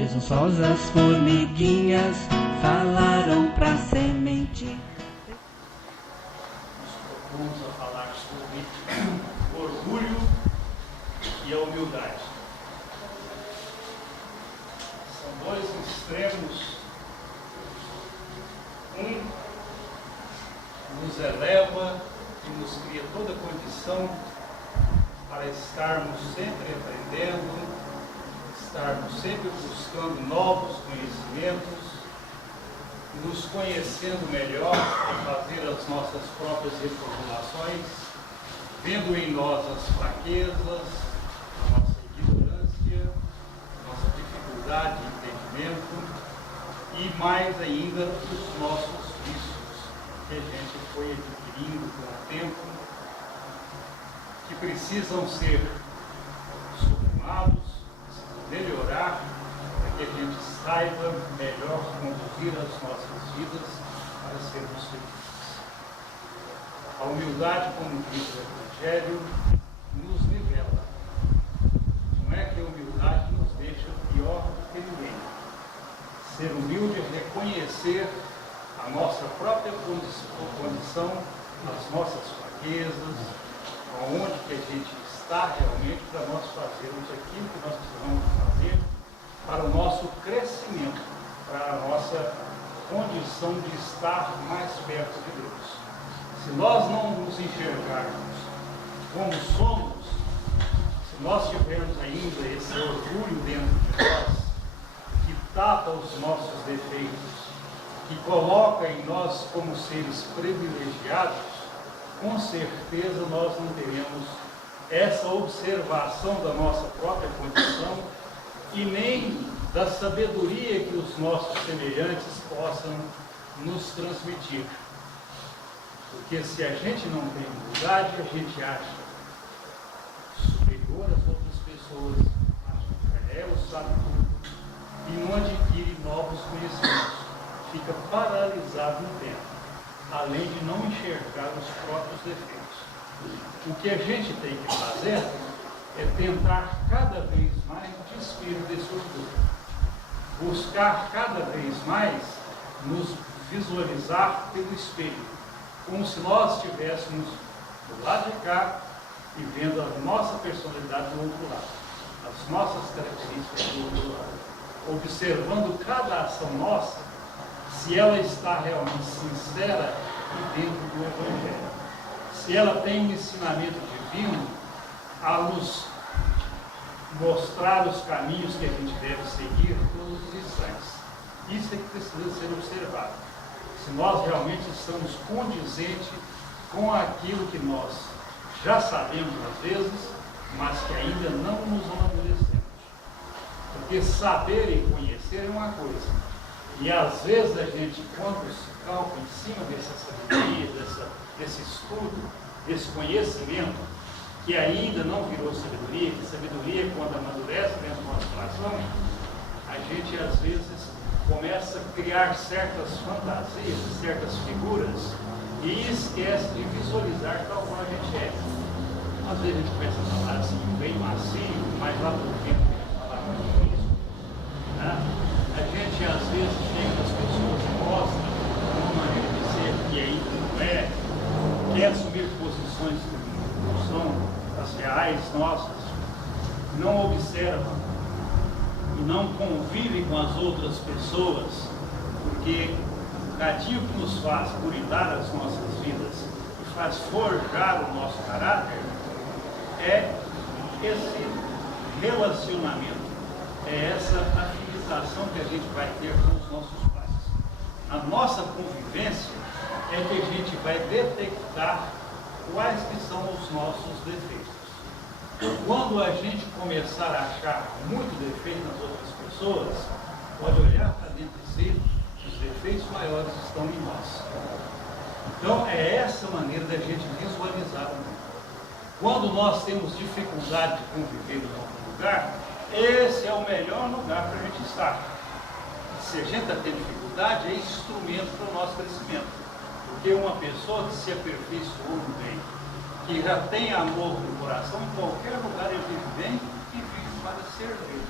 Presunçosas formiguinhas falaram pra semente. Nos propomos a falar sobre o orgulho e a humildade. São dois extremos. Um nos eleva e nos cria toda a condição para estarmos sempre aprendendo, estarmos sempre buscando novos conhecimentos, nos conhecendo melhor para fazer as nossas próprias reformulações, vendo em nós as fraquezas, a nossa ignorância, a nossa dificuldade de entendimento e mais ainda os nossos vícios que a gente foi adquirindo com o tempo, que precisam ser sublimados, melhorar, para que a gente saiba melhor conduzir as nossas vidas para sermos felizes. A humildade, como diz o Evangelho, nos nivela. Não é que a humildade nos deixa pior do que ninguém. Ser humilde é reconhecer a nossa própria condição, as nossas fraquezas, aonde que a gente está realmente para nós fazermos aquilo que nós precisamos fazer para o nosso crescimento, para a nossa condição de estar mais perto de Deus. Se nós não nos enxergarmos como somos, se nós tivermos ainda esse orgulho dentro de nós, que tapa os nossos defeitos, que coloca em nós como seres privilegiados, com certeza nós não teremos essa observação da nossa própria condição e nem da sabedoria que os nossos semelhantes possam nos transmitir. Porque se a gente não tem humildade, a gente acha superior às outras pessoas, acha que é o sábio e não adquire novos conhecimentos. Fica paralisado no tempo, além de não enxergar os próprios defeitos. O que a gente tem que fazer é tentar cada vez mais despir desse orgulho. Buscar cada vez mais nos visualizar pelo espelho, como se nós estivéssemos do lado de cá e vendo a nossa personalidade do outro lado, as nossas características do outro lado, observando cada ação nossa, se ela está realmente sincera e dentro do Evangelho. Se ela tem um ensinamento divino a nos mostrar os caminhos que a gente deve seguir todos os instantes. Isso é que precisa ser observado. Se nós realmente estamos condizentes com aquilo que nós já sabemos às vezes, mas que ainda não nos amadurecemos. Porque saber e conhecer é uma coisa. E às vezes a gente, quando se calca em cima dessa sabedoria, desse estudo, desse conhecimento, que ainda não virou sabedoria, que sabedoria, quando amadurece dentro do nosso coração, a gente às vezes começa a criar certas fantasias, certas figuras, e esquece de visualizar tal qual a gente é. Às vezes a gente começa a falar assim, bem macio, mas lá por dentro a gente fala muito isso. Né? A gente às vezes chega nas pessoas e mostra uma maneira de ser que ainda não é, quer assumir posições que não são as reais nossas, não observa e não convive com as outras pessoas, porque o gatilho que nos faz cuidar as nossas vidas e faz forjar o nosso caráter é esse relacionamento, é essa afinização que a gente vai ter com os nossos pais. A nossa convivência é que a gente vai detectar quais que são os nossos defeitos. Quando a gente começar a achar muito defeito nas outras pessoas, pode olhar para dentro de si, os defeitos maiores estão em nós. Então é essa maneira da gente visualizar o mundo. Quando nós temos dificuldade de conviver em algum lugar, esse é o melhor lugar para a gente estar. Se a gente está tendo dificuldade, é instrumento para o nosso crescimento. Porque uma pessoa que se aperfeiçoou no bem, que já tem amor no coração, em qualquer lugar ele vive bem e vive para servir.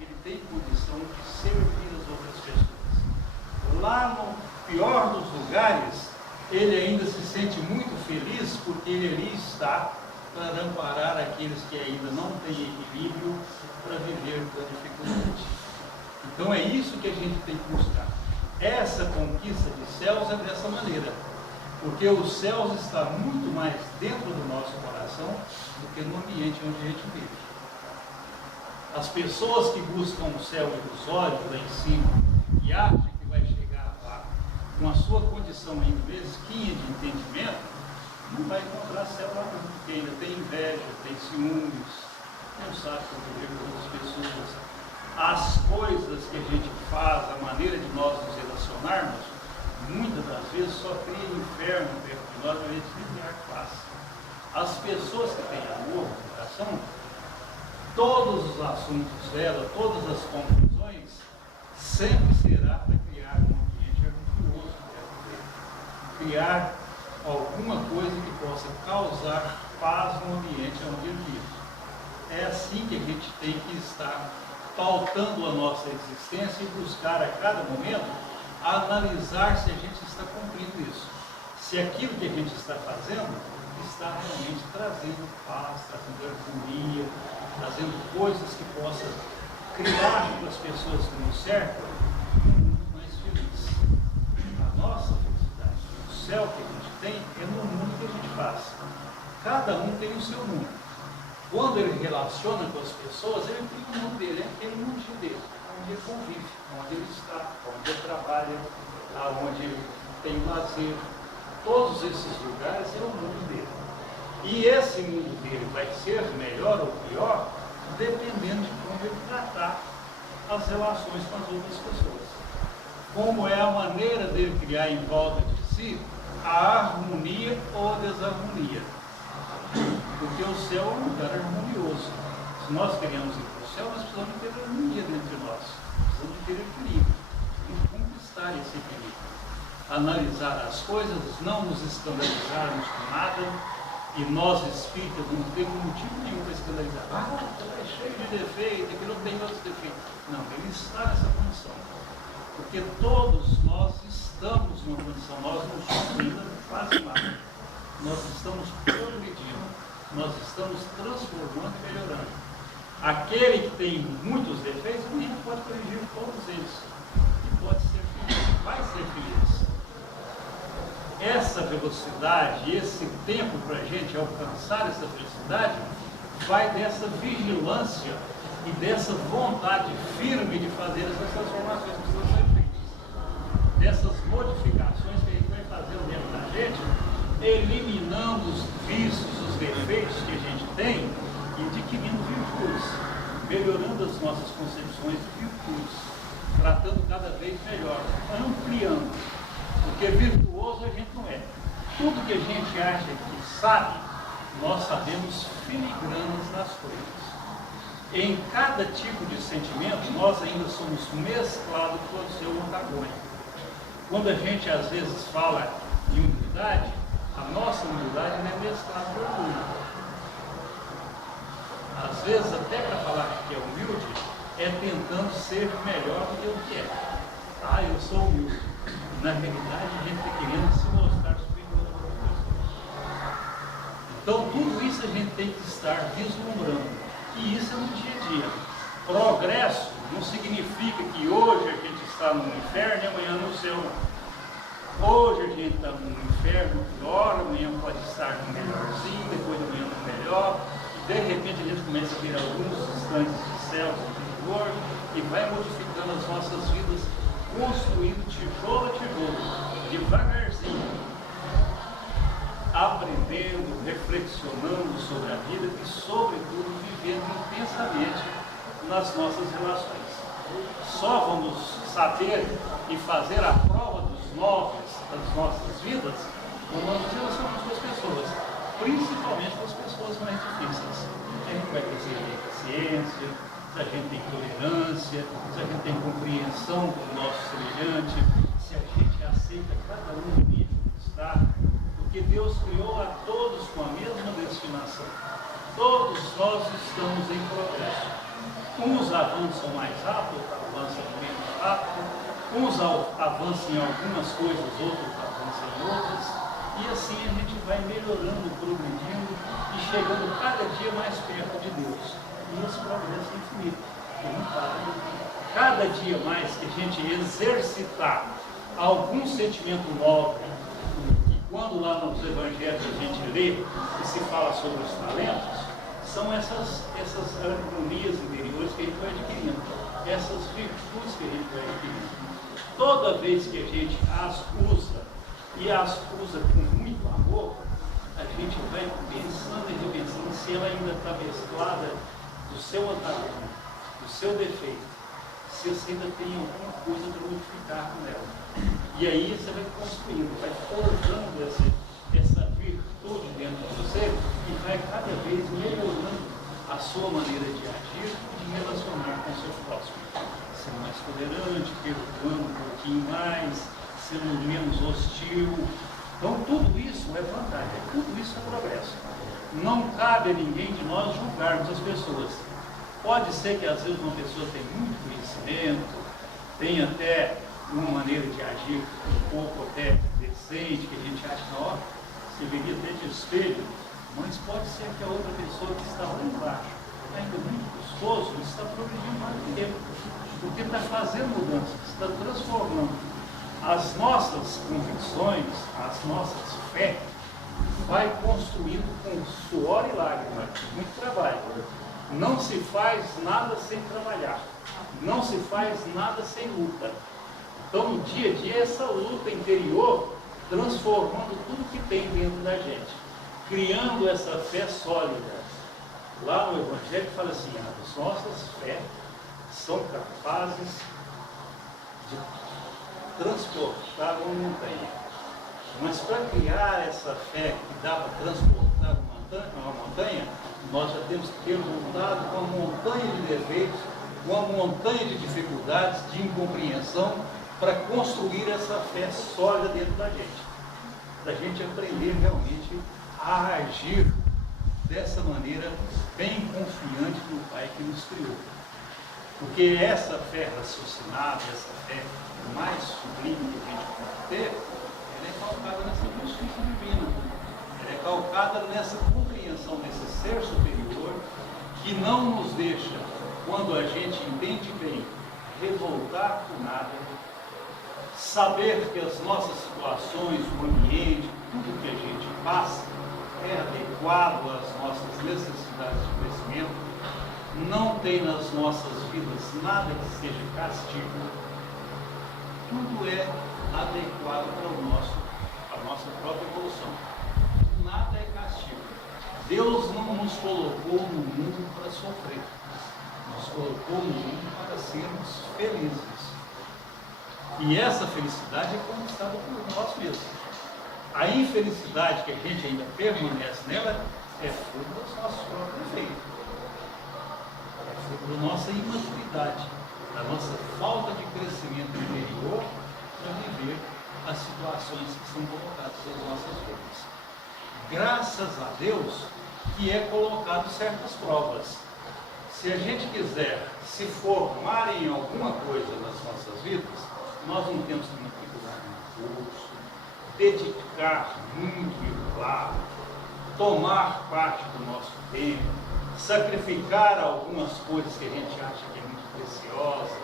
Ele tem ele ainda se sente muito feliz porque ele ali está para amparar aqueles que ainda não têm equilíbrio para viver com dificuldade. Então é isso que a gente tem que buscar. Essa conquista de céus é dessa maneira, porque os céus está muito mais dentro do nosso coração do que no ambiente onde a gente vive. As pessoas que buscam o céu ilusório lá em cima e acham que vai chegar lá com a sua condição ainda mesquinha de entendimento, não vai encontrar céu lá não, porque ainda tem inveja, tem ciúmes, não sabe conviver com outras pessoas. As coisas que a gente faz, a maneira de nós nos relacionarmos, muitas das vezes só cria inferno dentro de nós, a gente nem faz. As pessoas que têm amor no coração, todos os assuntos dela, todas as conclusões, sempre será para criar um ambiente harmonioso dentro dele. Criar alguma coisa que possa causar paz no ambiente onde ele vive. É assim que a gente tem que estar pautando a nossa existência e buscar a cada momento analisar se a gente está cumprindo isso. Se aquilo que a gente está fazendo está realmente trazendo paz, trazendo harmonia, trazendo coisas que possam criar para as pessoas que nos cercam um mundo mais feliz. A nossa felicidade, o céu que a gente tem é no mundo que a gente faz. Cada um tem o seu mundo. Quando ele relaciona com as pessoas, ele cria o mundo dele, é o mundo dele, onde ele convive, onde ele está, onde ele trabalha, onde ele tem lazer. Todos esses lugares é o mundo dele. E esse mundo dele vai ser melhor ou pior, dependendo de como ele tratar as relações com as outras pessoas. Como é a maneira dele criar em volta de si a harmonia ou a desarmonia. Porque o céu é um lugar harmonioso. Se nós queremos ir para o céu, nós precisamos ter harmonia dentro de nós. Precisamos ter equilíbrio. Temos que conquistar esse equilíbrio. Analisar as coisas, não nos escandalizarmos com nada. E nós espíritas não temos motivo nenhum para escandalizar. É cheio de defeito, aqui não tem outros defeitos. Não, ele está nessa condição. Porque todos nós estamos numa condição, nós não somos ainda quase nada. Nós estamos progredindo, nós estamos transformando e melhorando. Aquele que tem muitos defeitos, ninguém pode corrigir todos eles. E pode ser feliz, vai ser feliz. Essa velocidade, esse tempo para a gente alcançar essa felicidade, vai dessa vigilância e dessa vontade firme de fazer essas transformações que precisam ser feitas. Dessas modificações que a gente vai fazendo dentro da gente, eliminando os vícios, os defeitos que a gente tem e adquirindo virtudes, melhorando as nossas concepções de virtudes, tratando cada vez melhor, ampliando, porque virtuoso a gente não é. Tudo que a gente acha que sabe, nós sabemos filigranas das coisas. Em cada tipo de sentimento, nós ainda somos mesclados com o seu antagônico. Quando a gente às vezes fala de humildade, a nossa humildade não é mesclada com orgulho. Às vezes, até para falar que é humilde, é tentando ser melhor do que o que é. Ah, eu sou humilde. Na realidade, a gente está querendo se mostrar superior a outra pessoa. Então, tudo isso a gente tem que estar vislumbrando. E isso é no dia a dia. Progresso não significa que hoje a gente está no inferno e amanhã no céu. Hoje a gente está no inferno pior, amanhã pode estar no melhorzinho, depois de amanhã no melhor, e de repente a gente começa a ter alguns instantes de céu superior e vai modificando as nossas vidas, construindo tijolo a tijolo, devagarzinho, aprendendo, reflexionando sobre a vida e, sobretudo, vivendo intensamente nas nossas relações. Só vamos saber e fazer a prova dos novos das nossas vidas quando nós nos relacionamos com as pessoas, principalmente com as pessoas mais difíceis. A gente vai perceber paciência, se a gente tem tolerância, se a gente tem compreensão do nosso semelhante, se a gente aceita cada um no nível que está, porque Deus criou a todos com a mesma destinação. Todos nós estamos em progresso. Uns avançam mais rápido, outros avançam menos rápido, uns avançam em algumas coisas, outros avançam em outras, e assim a gente vai melhorando, progredindo e chegando cada dia mais perto de Deus. E esse progresso é infinito, que não para. Cada dia mais que a gente exercitar algum sentimento nobre, e quando lá nos evangelhos a gente lê e se fala sobre os talentos, são essas harmonias interiores que a gente vai adquirindo, essas virtudes que a gente vai adquirindo. Toda vez que a gente as usa, e as usa com muito amor, a gente vai pensando e repensando se ela ainda está mesclada do seu antagonismo, do seu defeito, se você ainda tem alguma coisa para modificar com ela. E aí você vai construindo, vai forjando essa virtude dentro de você e vai cada vez melhorando a sua maneira de agir e de relacionar com o seu próximo. Sendo mais tolerante, perdoando um pouquinho mais, sendo menos hostil. Então tudo isso é vantagem, tudo isso é progresso. Não cabe a ninguém de nós julgarmos as pessoas. Pode ser que às vezes uma pessoa tenha muito conhecimento, tenha até uma maneira de agir um pouco até decente, que a gente acha na hora, serviria até de espelho, mas pode ser que a outra pessoa que está lá embaixo, ainda muito custoso, está progredindo mais tempo, porque está fazendo mudanças, está transformando. As nossas convicções, as nossas fé, vai construindo com suor e lágrimas, muito trabalho. Não se faz nada sem trabalhar, não se faz nada sem luta. Então, no dia a dia, essa luta interior, transformando tudo que tem dentro da gente, criando essa fé sólida. Lá no Evangelho fala assim, as nossas fé são capazes de transportar uma montanha. Mas para criar essa fé que dá para transportar uma montanha, nós já temos que ter montado uma montanha de defeitos, uma montanha de dificuldades, de incompreensão, para construir essa fé sólida dentro da gente. Da gente aprender realmente a agir dessa maneira bem confiante no Pai que nos criou. Porque essa fé raciocinada, essa fé mais sublime que a gente pode ter, ela é calcada nessa justiça divina. Ela é calcada nessa compreensão desse ser superior que não nos deixa, quando a gente entende bem, revoltar por nada, saber que as nossas situações, o ambiente, tudo que a gente passa é adequado às nossas necessidades de crescimento, não tem nas nossas vidas nada que seja castigo, tudo é adequado para a nossa própria evolução. Nada é castigo. Deus não nos colocou no mundo para sofrer, nos colocou no mundo para sermos felizes. E essa felicidade é conquistada por nós mesmos. A infelicidade que a gente ainda permanece nela é fruto dos nossos próprios defeitos. É fruto da nossa imaturidade, da nossa falta de crescimento interior para viver as situações que são colocadas nas nossas vidas. Graças a Deus que é colocado certas provas. Se a gente quiser se formar em alguma coisa nas nossas vidas, nós não temos que matricular no curso, dedicar muito claro, tomar parte do nosso tempo, sacrificar algumas coisas que a gente acha que é muito preciosa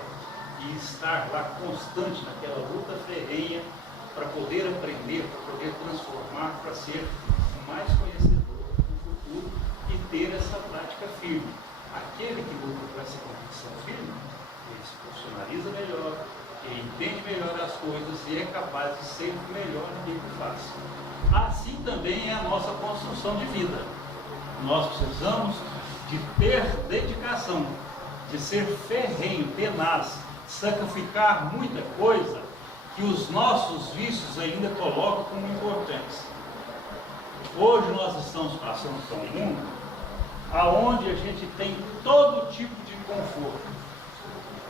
e estar lá constante naquela luta ferrenha para poder aprender, para poder transformar, para ser mais conhecedor no futuro e ter essa prática firme. Aquele que luta com essa convicção firme, ele se profissionaliza melhor, ele entende melhor as coisas e é capaz de ser melhor naquilo que faz. Assim também é a nossa construção de vida. Nós precisamos de ter dedicação, de ser ferrenho, tenaz, sacrificar muita coisa que os nossos vícios ainda colocam como importantes. Hoje nós estamos passando por um mundo aonde a gente tem todo tipo de conforto.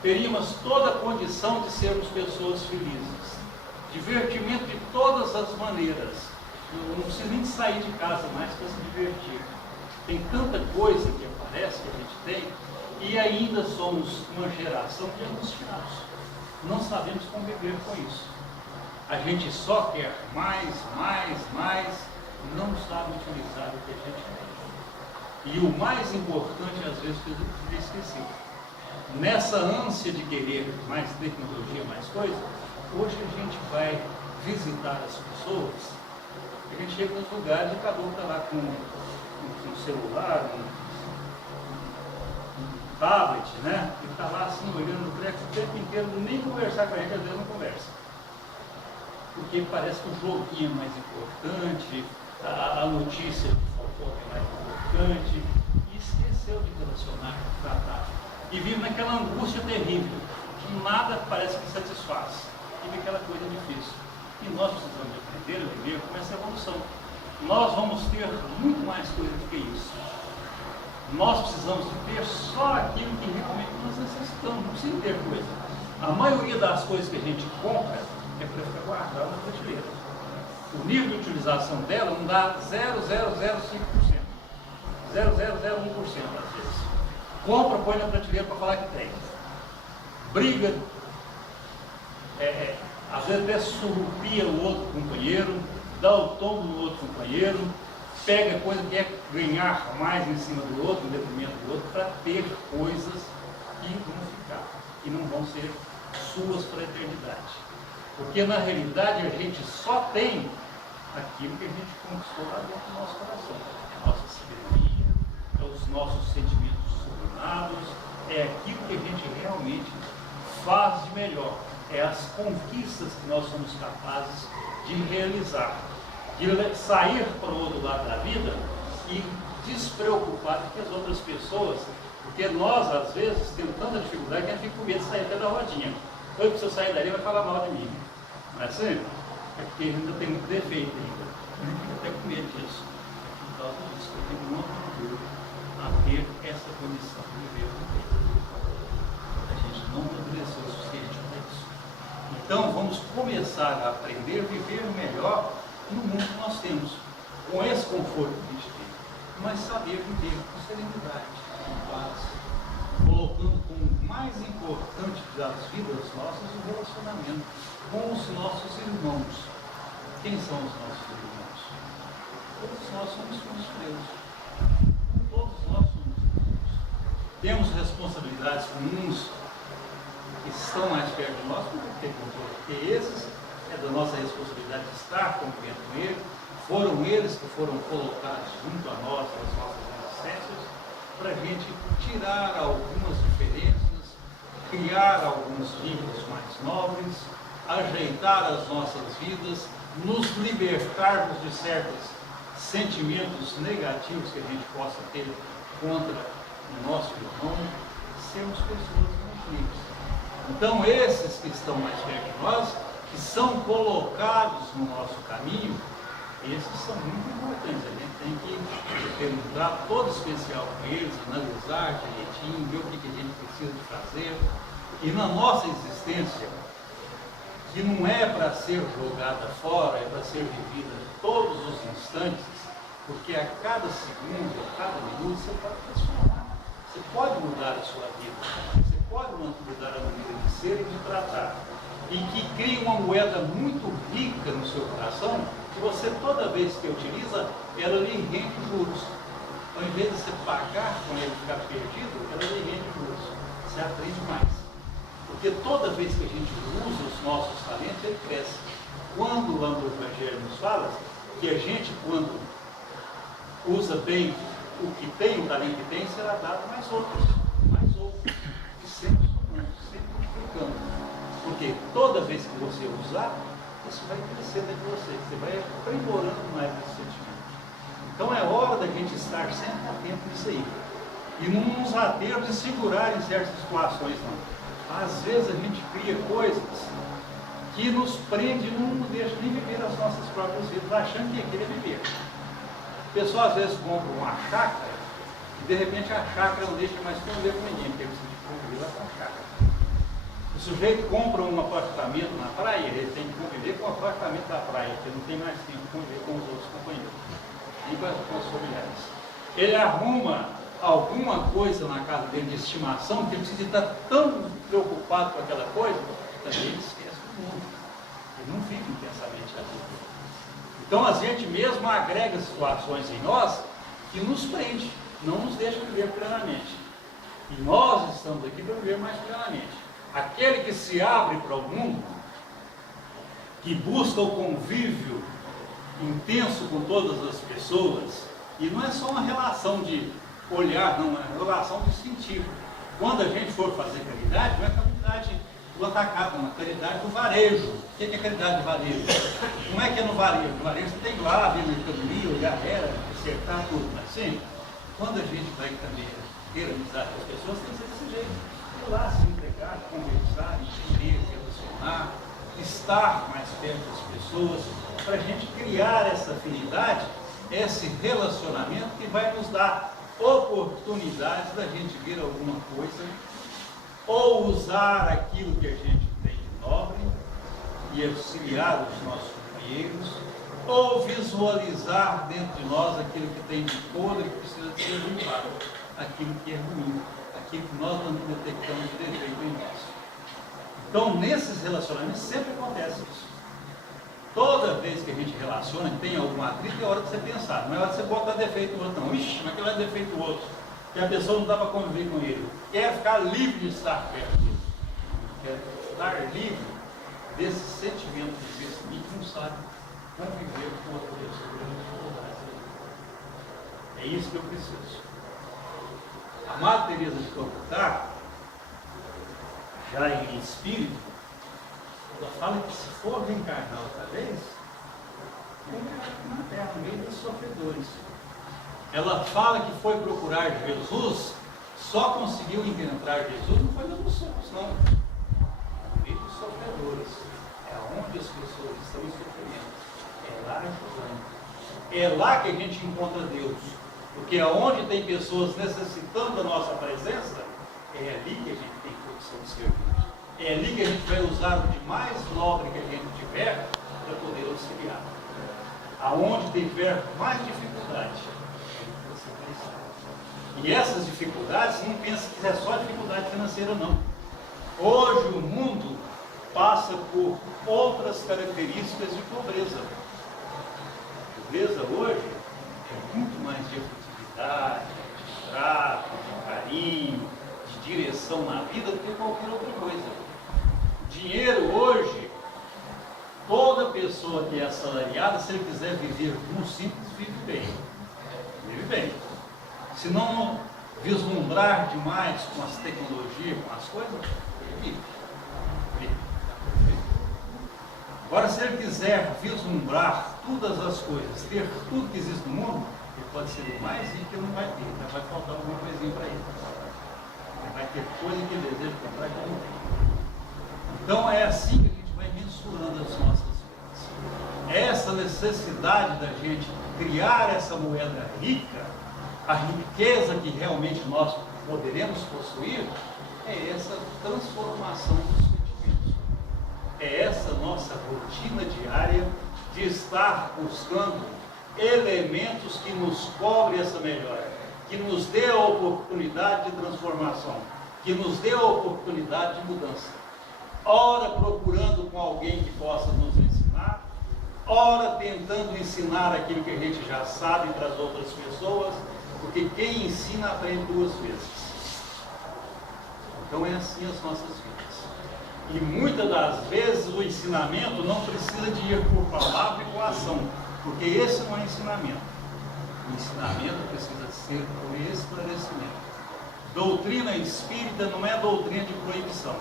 Teríamos toda a condição de sermos pessoas felizes. Divertimento de todas as maneiras. Não precisa nem sair de casa mais para se divertir. Tem tanta coisa que aparece que a gente tem e ainda somos uma geração de angustiados. não sabemos conviver com isso. A gente só quer mais, não sabe utilizar o que a gente tem. E o mais importante, às vezes, fica esquecido. Nessa ânsia de querer mais tecnologia, mais coisa, hoje a gente vai visitar as pessoas, a gente chega nos lugares e cada um está lá com um celular, um tablet, né? E está lá assim, olhando o treco o tempo inteiro, nem conversar com a gente, às vezes não conversa. Porque parece que o joguinho é mais importante, a notícia de fofoca é mais importante, e esqueceu de relacionar, de tratar. E vive naquela angústia terrível, que nada parece que satisfaz, e aquela coisa difícil. E nós precisamos aprender a viver com essa evolução. Nós vamos ter muito mais coisa do que isso. Nós precisamos de ter só aquilo que realmente nós necessitamos, não precisa ter coisa. A maioria das coisas que a gente compra é para ficar guardada na prateleira. O nível de utilização dela não dá 0,005%, 0,001% às vezes. Compra, põe na prateleira para falar que tem. Briga, às vezes até surrupia o outro companheiro, dá o tombo no outro companheiro, pega coisa que quer ganhar mais em cima do outro, em detrimento do outro, para ter coisas que vão ficar, e não vão ser suas para a eternidade. Porque na realidade a gente só tem aquilo que a gente conquistou lá dentro do nosso coração. A nossa cidadania, os nossos sentimentos sublimados, é aquilo que a gente realmente faz de melhor. É as conquistas que nós somos capazes de realizar, de sair para o outro lado da vida e despreocupar que as outras pessoas, porque nós às vezes temos tanta dificuldade que a gente fica com medo de sair até da rodinha. Foi para você sair dali vai falar mal de mim. Não é assim? É porque ainda tem muito defeito ainda. A gente fica até com medo disso. Por causa disso, eu tenho muito orgulho a ter essa condição de viver com Deus. A gente não amadureceu o suficiente para isso. Então vamos começar a aprender a viver melhor no mundo que nós temos, com esse conforto que a gente tem, mas saber viver com serenidade, com paz, colocando como mais importante das vidas nossas o relacionamento com os nossos irmãos. Quem são os nossos irmãos? Todos nós somos filhos de Deus. Todos nós somos irmãos. Temos responsabilidades comuns que estão mais perto de nós, porque esses é da nossa responsabilidade de estar convivendo com ele. Foram eles que foram colocados junto a nós, as nossas existências, para a gente tirar algumas diferenças, criar alguns vínculos mais nobres, ajeitar as nossas vidas, nos libertarmos de certos sentimentos negativos que a gente possa ter contra o nosso irmão, sermos pessoas mais livres. Então esses que estão mais perto de nós, que são colocados no nosso caminho, esses são muito importantes. A gente tem que ter um trato todo especial com eles, analisar direitinho, ver o que a gente precisa de fazer. E na nossa existência, que não é para ser jogada fora, é para ser vivida todos os instantes, porque a cada segundo, a cada minuto, você pode transformar. Você pode mudar a sua vida. Você pode mudar a maneira de ser e de tratar. E que cria uma moeda muito rica no seu coração, que você toda vez que utiliza, ela lhe rende juros. Ao invés de você pagar com ele ficar perdido, ela lhe rende juros. Você aprende mais. Porque toda vez que a gente usa os nossos talentos, ele cresce. Quando lá no Evangelho nos fala que a gente, quando usa bem o que tem, o talento que tem, será dado mais outros. E sempre somando, sempre multiplicando. Porque toda vez que você usar, isso vai crescer dentro de você, você vai aprimorando mais esse sentimento. Então é hora da gente estar sempre atento nisso aí. E não nos atermos e segurar em certas situações, não. Às vezes a gente cria coisas que nos prende e não nos deixa nem viver as nossas próprias vidas, achando que aquilo é viver. O pessoal às vezes compra uma chácara e de repente a chácara não deixa mais conviver com ninguém, porque ele precisa conviver lá com a chácara. O sujeito compra um apartamento na praia, ele tem que conviver com o apartamento da praia, porque não tem mais tempo de conviver com os outros companheiros, nem com os familiares. Ele arruma alguma coisa na casa dele de estimação, que ele precisa estar tão preocupado com aquela coisa, também esquece do mundo. Ele não vive intensamente a vida. Então a gente mesmo agrega situações em nós que nos prende, não nos deixa viver plenamente. E nós estamos aqui para viver mais plenamente. Aquele que se abre para o mundo, que busca o convívio intenso com todas as pessoas, e não é só uma relação de olhar, não, é uma relação de sentir. Quando a gente for fazer caridade, não é caridade do atacado, não, é caridade do varejo. O que é caridade do varejo? Não é que é no varejo. No varejo você tem lá, ver mercadoria, galera, acertar tudo, mas sim, quando a gente vai também ter amizade com as pessoas, tem que ser desse jeito. Ir lá, se entregar, conversar, entender, relacionar, estar mais perto das pessoas, para a gente criar essa afinidade, esse relacionamento que vai nos dar oportunidades da gente ver alguma coisa, ou usar aquilo que a gente tem de nobre e auxiliar os nossos companheiros, ou visualizar dentro de nós aquilo que tem de podre que precisa de ser limpado, aquilo que é ruim, aquilo que nós não detectamos de defeito em nós. Então, nesses relacionamentos sempre acontece isso. Toda vez que a gente relaciona, que tem alguma atrito, é hora de você pensar, não é hora de você botar defeito no outro, não. Ixi, mas que vai defeito no outro, que a pessoa não dá para conviver com ele. Quer ficar livre de estar perto dele. Quer estar livre desses sentimentos de que não sabe conviver com outra pessoa. É isso que eu preciso. A Madre Teresa de Calcutá, já em espírito, ela fala que se for reencarnar outra vez, na terra, no meio dos sofredores. Ela fala que foi procurar Jesus, só conseguiu encontrar Jesus, não foi nos sonhos, não. No meio dos sofredores. É onde as pessoas estão em sofrimento. É lá ajudando. É lá que a gente encontra Deus. Porque aonde tem pessoas necessitando da nossa presença, é ali que a gente tem condição de servir. É ali que a gente vai usar o de mais nobre que a gente tiver para poder auxiliar. Aonde tiver mais dificuldade, você vai estar. E essas dificuldades, não pensa que é só dificuldade financeira, não. Hoje o mundo passa por outras características de pobreza. A pobreza hoje é muito mais de afetividade, de trato, de carinho, de direção na vida do que qualquer outra coisa. Dinheiro hoje, toda pessoa que é assalariada, se ele quiser viver no simples, vive bem. Vive bem. Se não vislumbrar demais com as tecnologias, com as coisas, ele vive. Agora, se ele quiser vislumbrar todas as coisas, ter tudo que existe no mundo, ele pode ser o mais rico que ele não vai ter, mas vai faltar alguma coisinha para ele. Ele vai ter coisa que ele deseja comprar que ele não tem. Então é assim que a gente vai mensurando as nossas vidas. Essa necessidade da gente criar essa moeda rica, a riqueza que realmente nós poderemos possuir, é essa transformação dos sentimentos. É essa nossa rotina diária de estar buscando elementos que nos cobrem essa melhora, que nos dê a oportunidade de transformação, que nos dê a oportunidade de mudança. Ora procurando com alguém que possa nos ensinar, ora tentando ensinar aquilo que a gente já sabe para as outras pessoas, porque quem ensina aprende duas vezes. Então é assim as nossas vidas. E muitas das vezes o ensinamento não precisa de ir por palavra e por ação, porque esse não é ensinamento. O ensinamento precisa ser por esclarecimento. Doutrina espírita não é doutrina de proibição.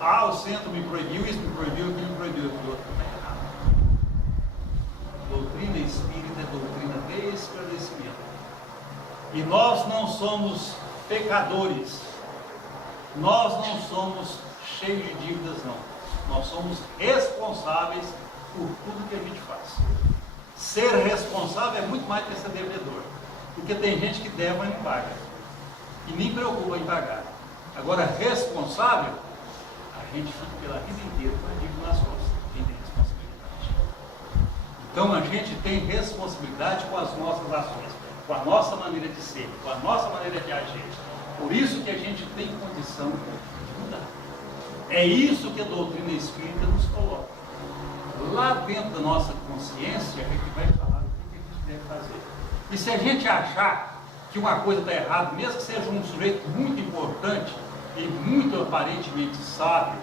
Ah, o centro me proibiu, isso me proibiu, aquilo me proibiu, aquilo outro não é errado. Doutrina espírita é doutrina de esclarecimento. E nós não somos pecadores. Nós não somos cheios de dívidas, não. Nós somos responsáveis por tudo que a gente faz. Ser responsável é muito mais que ser devedor. Porque tem gente que deve, mas não paga. E nem preocupa em pagar. Agora, responsável, a gente fica pela vida inteira com a dívida nas costas. Quem tem responsabilidade? Então a gente tem responsabilidade com as nossas ações, com a nossa maneira de ser, com a nossa maneira de agir. Por isso que a gente tem condição de mudar. É isso que a doutrina espírita nos coloca. Lá dentro da nossa consciência, a gente vai falar o que a gente deve fazer. E se a gente achar que uma coisa está errada, mesmo que seja um sujeito muito importante e muito aparentemente sábio,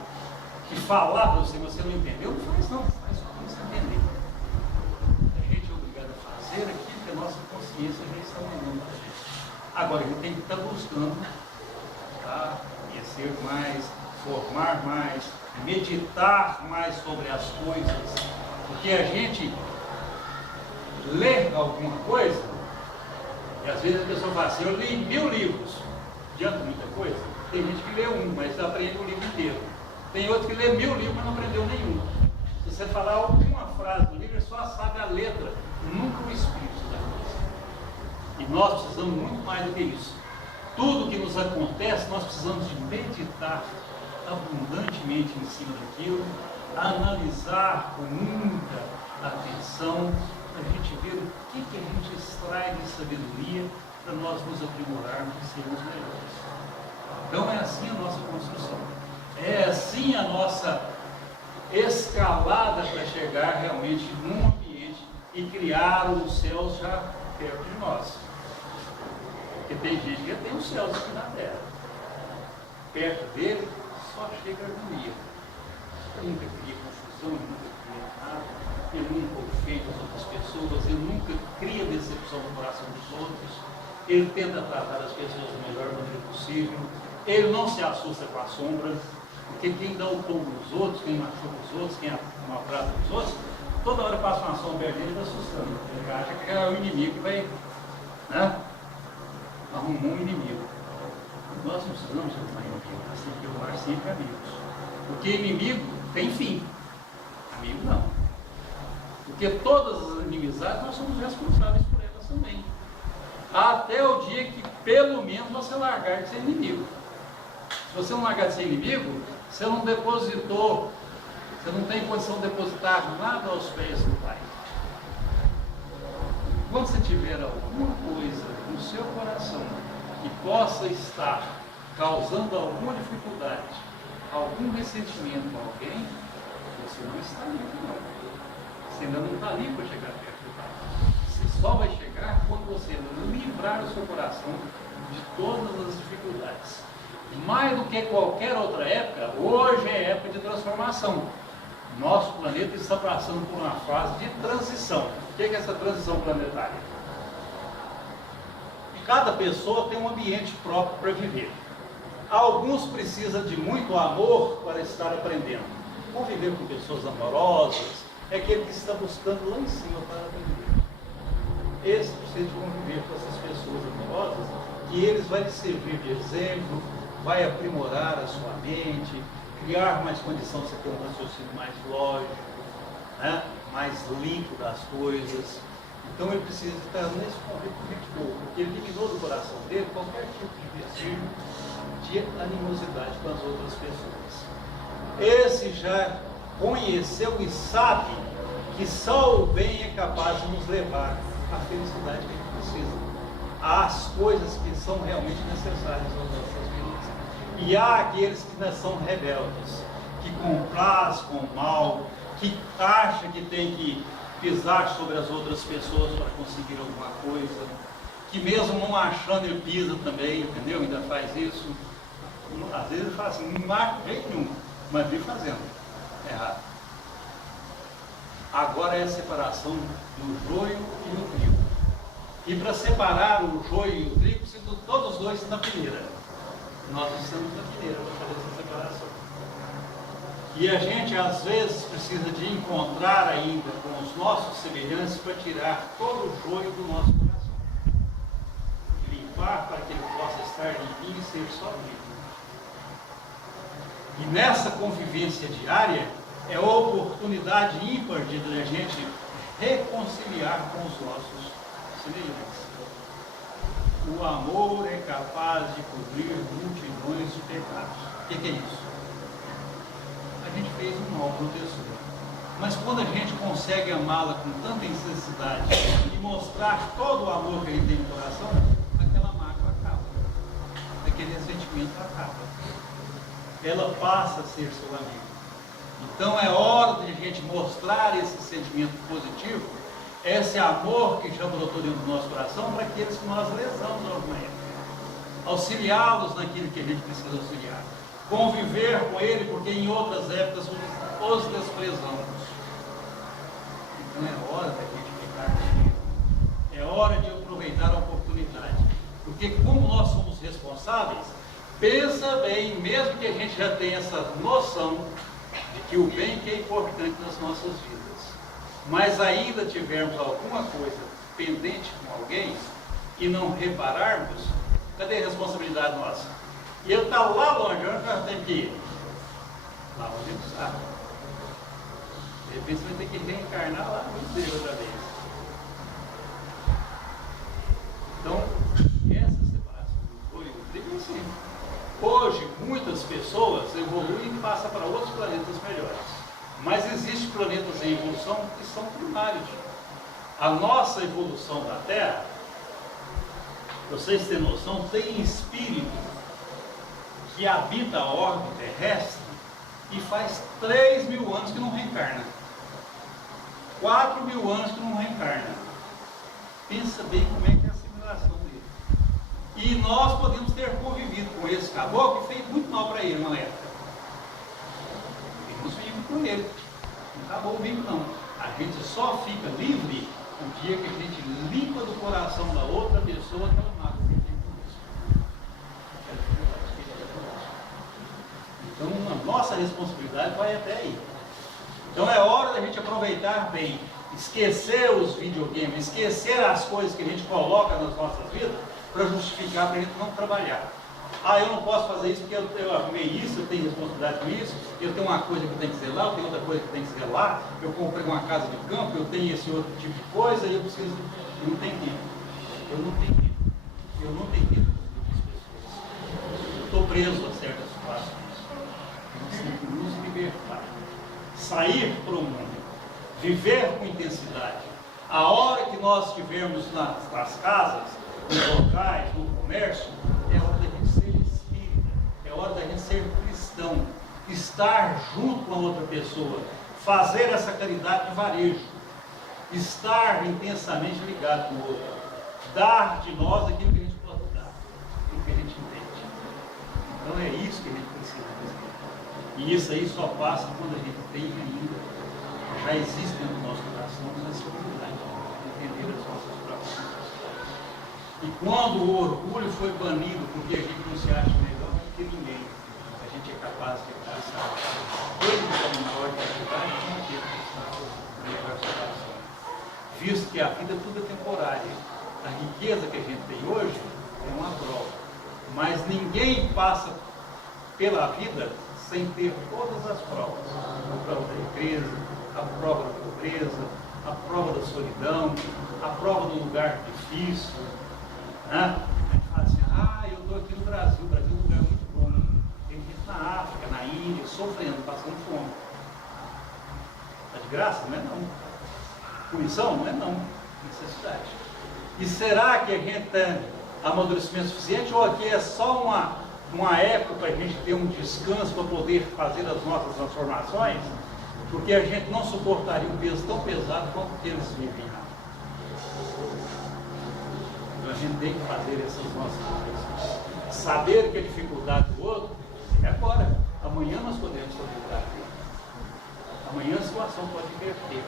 que falar para você, você não entendeu, não faz não, faz só para você entender. A gente é obrigado a fazer aquilo que a nossa consciência já está mandando para a gente. Agora, a gente tem que estar buscando, tá? Conhecer mais, formar mais, meditar mais sobre as coisas, porque a gente lê alguma coisa, e às vezes a pessoa fala assim, eu li 1000 livros, adianta muita coisa? Tem gente que lê um, mas aprende o livro inteiro. Tem outro que lê 1000 livros, mas não aprendeu nenhum. Se você falar alguma frase do livro, ele só sabe a letra, nunca o espírito da coisa. E nós precisamos muito mais do que isso. Tudo que nos acontece, nós precisamos de meditar abundantemente em cima daquilo, analisar com muita atenção, para a gente ver o que a gente extrai de sabedoria para nós nos aprimorarmos e sermos melhores. Então é assim a nossa construção, é assim a nossa escalada para chegar realmente num ambiente e criar os céus já perto de nós. Porque tem gente que já tem os céus aqui na terra. Perto dele só chega a harmonia. Ele nunca cria confusão, ele nunca cria nada, ele nunca ofende as outras pessoas, ele nunca cria decepção no coração dos outros, ele tenta tratar as pessoas do melhor maneira possível, ele não se assusta com a sombra, porque quem dá o tombo nos outros, quem machuca os outros, quem maltrata os outros, toda hora passa uma sombra perto dele e está assustando. Ele acha que é o inimigo que vai, né? Arrumou um inimigo. Nós não precisamos arrumar inimigo, nós temos que arrumar sempre amigos. Porque inimigo tem fim, amigo não. Porque todas as inimizades nós somos responsáveis por elas também. Até o dia que pelo menos você largar de ser inimigo. Se você não largar de ser inimigo, você não depositou, você não tem condição de depositar nada aos pés do Pai. Quando você tiver alguma coisa no seu coração que possa estar causando alguma dificuldade, algum ressentimento a alguém, você não está livre, não. Você ainda não está livre para chegar perto do Pai. Você só vai chegar quando você livrar o seu coração de todas as dificuldades. Mais do que qualquer outra época, hoje é época de transformação. Nosso planeta está passando por uma fase de transição. O que é essa transição planetária? Cada pessoa tem um ambiente próprio para viver. Alguns precisam de muito amor para estar aprendendo. Conviver com pessoas amorosas é aquele que está buscando lá em cima para aprender. Esse precisa de conviver com essas pessoas amorosas, que eles vão lhe servir de exemplo, vai aprimorar a sua mente, criar mais condição de você ter um raciocínio mais lógico, né? Mais limpo das coisas. Então ele precisa estar nesse convívio muito pouco, porque ele eliminou do coração dele qualquer tipo de vestígio de animosidade com as outras pessoas. Esse já conheceu e sabe que só o bem é capaz de nos levar à felicidade que a gente precisa, às coisas que são realmente necessárias às nossas vidas. E há aqueles que ainda são rebeldes, que compraz com o mal, que acha que tem que pisar sobre as outras pessoas para conseguir alguma coisa, que mesmo não achando ele pisa também, entendeu? Ainda faz isso. Às vezes ele fala assim, não acha de jeito nenhum, mas vive fazendo errado. Agora é a separação do joio e do trigo. E para separar o joio e o trigo, precisa de todos os dois na peneira. Nós estamos na peneira para fazer essa separação. E a gente às vezes precisa de encontrar ainda com os nossos semelhantes para tirar todo o joio do nosso coração. Limpar para que ele possa estar limpinho e ser só limpo. E nessa convivência diária é a oportunidade ímpar de a gente reconciliar com os nossos semelhantes. O amor é capaz de cobrir multidões de pecados. O que é isso? A gente fez um mal para uma pessoa. Mas quando a gente consegue amá-la com tanta intensidade e mostrar todo o amor que ele tem no coração, aquela mágoa acaba. Aquele ressentimento acaba. ela passa a ser seu amigo. Então é hora de a gente mostrar esse sentimento positivo, esse amor que já brotou dentro do nosso coração para aqueles que nós lesamos de alguma época. Auxiliá-los naquilo que a gente precisa auxiliar. Conviver com ele, porque em outras épocas os desprezamos. Então é hora da gente ficar com ele. É hora de aproveitar a oportunidade. Porque como nós somos responsáveis, pensa bem, mesmo que a gente já tenha essa noção de que o bem que é importante nas nossas vidas, mas ainda tivermos alguma coisa pendente com alguém e não repararmos, cadê a responsabilidade nossa? E ele está lá longe, onde nós temos que ir? Lá onde ele está. De repente você vai ter que reencarnar lá no Deus outra vez. Então, essa separação do joio e do trigo é assim. Hoje, muitas pessoas evoluem e passam para outros planetas melhores. Mas existem planetas em evolução que são primários. A nossa evolução da Terra, vocês têm noção, tem espírito que habita a órbita terrestre e faz 3.000 anos que não reencarna. 4.000 anos que não reencarna. Pensa bem como é que é a assimilação dele. E nós podemos ter convivido com esse caboclo que fez muito mal para ele na época. Temos vivo com ele. Não acabou o vínculo não. A gente só fica livre o dia que a gente limpa do coração da outra pessoa aquela mágoa que tem conosco. Então a nossa responsabilidade vai até aí. Então é hora da gente aproveitar bem, esquecer os videogames, esquecer as coisas que a gente coloca nas nossas vidas para justificar para a gente não trabalhar. Ah, eu não posso fazer isso porque eu arrumei isso, eu tenho responsabilidade com isso, eu tenho uma coisa que eu tenho que zelar, eu tenho outra coisa que eu tenho que zelar, eu comprei uma casa de campo, eu tenho esse outro tipo de coisa e eu preciso. Eu não tenho tempo. Eu não tenho tempo. Eu não tenho tempo para as pessoas. Eu estou preso a certas situações. Nós temos que nos libertar. Sair para o mundo. Viver com intensidade. A hora que nós estivermos nas casas, nos locais, no comércio, é hora da gente ser espírita, é hora da gente ser cristão, estar junto com a outra pessoa, fazer essa caridade de varejo, estar intensamente ligado com o outro, dar de nós aquilo que a gente pode dar, aquilo que a gente entende. Então é isso que a gente precisa fazer. E isso aí só passa quando a gente tem ainda, já existe dentro do nosso coração, essa humildade de entender as nossas próprias coisas. E quando o orgulho foi banido, porque a gente não se acha melhor do que ninguém, a gente é capaz de passar todos os animais da cidade e não ter melhor situação. Visto que a vida tudo é temporária. A riqueza que a gente tem hoje é uma prova. Mas ninguém passa pela vida sem ter todas as provas. A prova da riqueza, a prova da pobreza, a prova da solidão, a prova do lugar difícil. A gente fala assim, eu estou aqui no Brasil, o Brasil é um lugar muito bom. Tem gente na África, na Índia, sofrendo, passando fome. Está de graça? Não é não. Punição? Não é não. Necessidade. E será que a gente tem amadurecimento suficiente ou aqui é só uma época para a gente ter um descanso para poder fazer as nossas transformações? Porque a gente não suportaria um peso tão pesado quanto que eles vivem lá. Então a gente tem que fazer essas nossas coisas. Saber que a dificuldade do outro é agora. Amanhã nós podemos soltar. Amanhã a situação pode inverter.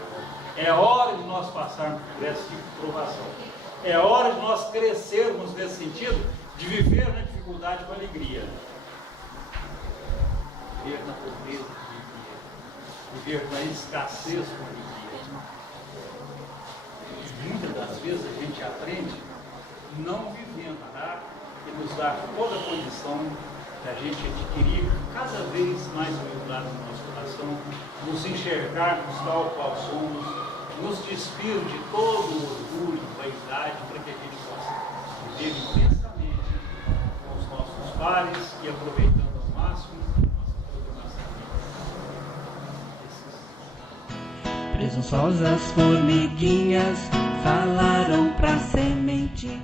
É hora de nós passarmos por esse tipo de provação. É hora de nós crescermos nesse sentido de viver na dificuldade com alegria. Viver na pobreza com alegria. Viver na escassez com alegria. Muitas das vezes a gente aprende não vivendo, tá? E nos dá toda a condição da gente adquirir cada vez mais humildade no nosso coração, nos enxergarmos tal qual somos, nos despir de todo o orgulho, vaidade, para que a gente possa viver intensamente com os nossos pares e aproveitando ao máximo a nossa programação. Presunçosas formiguinhas falaram pra semente.